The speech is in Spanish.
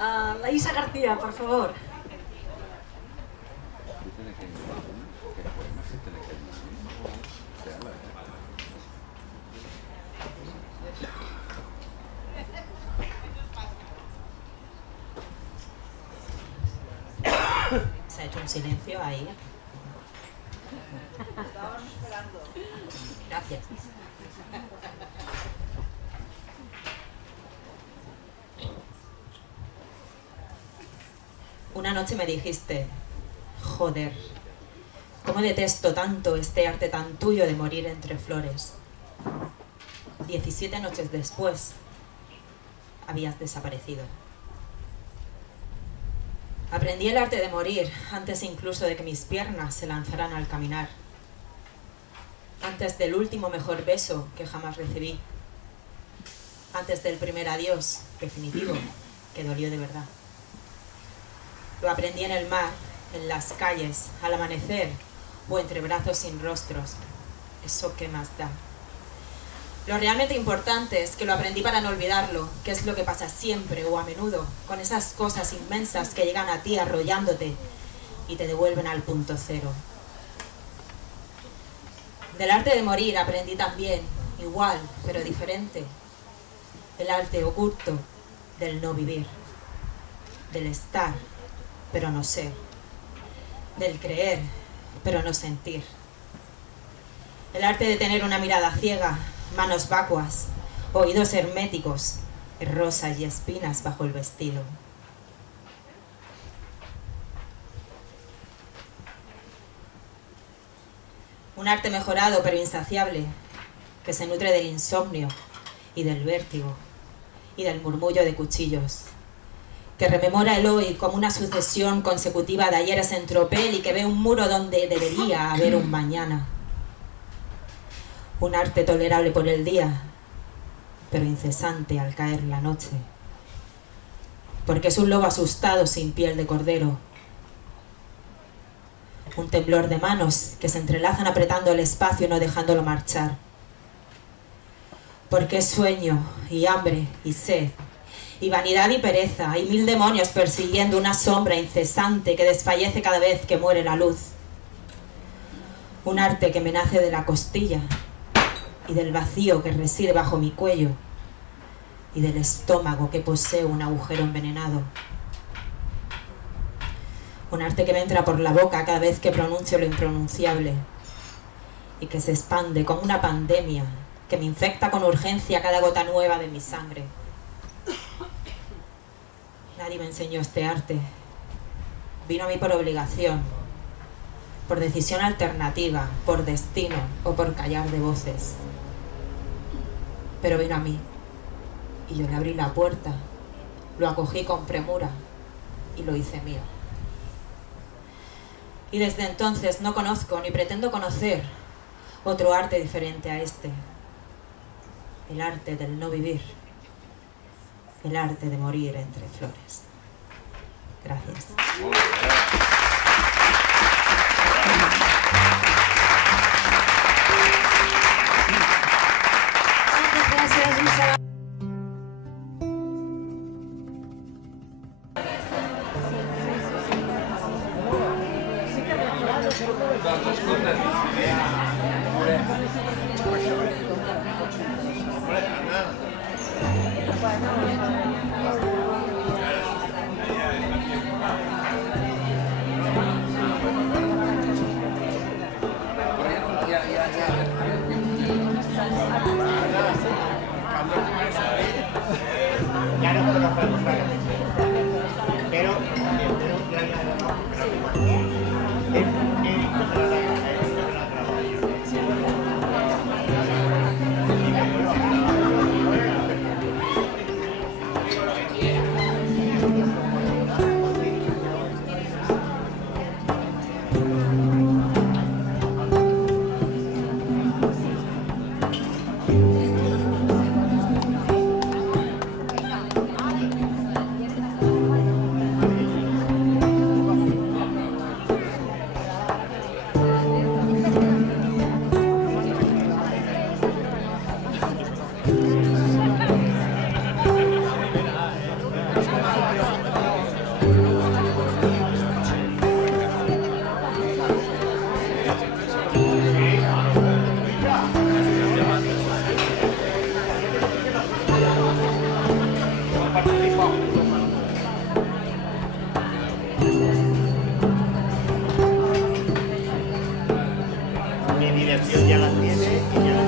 La Isa García, por favor. Se ha hecho un silencio ahí. Estábamos esperando. Gracias. Una noche me dijiste, joder, cómo detesto tanto este arte tan tuyo de morir entre flores. 17 noches después, habías desaparecido. Aprendí el arte de morir antes incluso de que mis piernas se lanzaran al caminar. Antes del último mejor beso que jamás recibí. Antes del primer adiós definitivo que dolió de verdad. Lo aprendí en el mar, en las calles, al amanecer o entre brazos sin rostros. ¿Eso qué más da? Lo realmente importante es que lo aprendí para no olvidarlo, que es lo que pasa siempre o a menudo con esas cosas inmensas que llegan a ti arrollándote y te devuelven al punto cero. Del arte de morir aprendí también, igual pero diferente, el arte oculto del no vivir, del estar pero no ser, del creer pero no sentir, el arte de tener una mirada ciega, manos vacuas, oídos herméticos, rosas y espinas bajo el vestido. Un arte mejorado pero insaciable, que se nutre del insomnio y del vértigo y del murmullo de cuchillos, que rememora el hoy como una sucesión consecutiva de ayeres en tropel y que ve un muro donde debería haber un mañana. Un arte tolerable por el día, pero incesante al caer la noche, porque es un lobo asustado sin piel de cordero. Un temblor de manos que se entrelazan apretando el espacio y no dejándolo marchar. Porque es sueño y hambre y sed, y vanidad y pereza, y mil demonios persiguiendo una sombra incesante que desfallece cada vez que muere la luz. Un arte que me nace de la costilla, y del vacío que reside bajo mi cuello, y del estómago que posee un agujero envenenado. Un arte que me entra por la boca cada vez que pronuncio lo impronunciable, y que se expande como una pandemia que me infecta con urgencia cada gota nueva de mi sangre. Nadie me enseñó este arte. Vino a mí por obligación, por decisión alternativa, por destino o por callar de voces. Pero vino a mí, y yo le abrí la puerta, lo acogí con premura y lo hice mío. Y desde entonces no conozco ni pretendo conocer otro arte diferente a este. El arte del no vivir. El arte de morir entre flores. Gracias. Gracias, Isa. Ya no puedo preguntar. Pero mi dirección ya la tiene y ya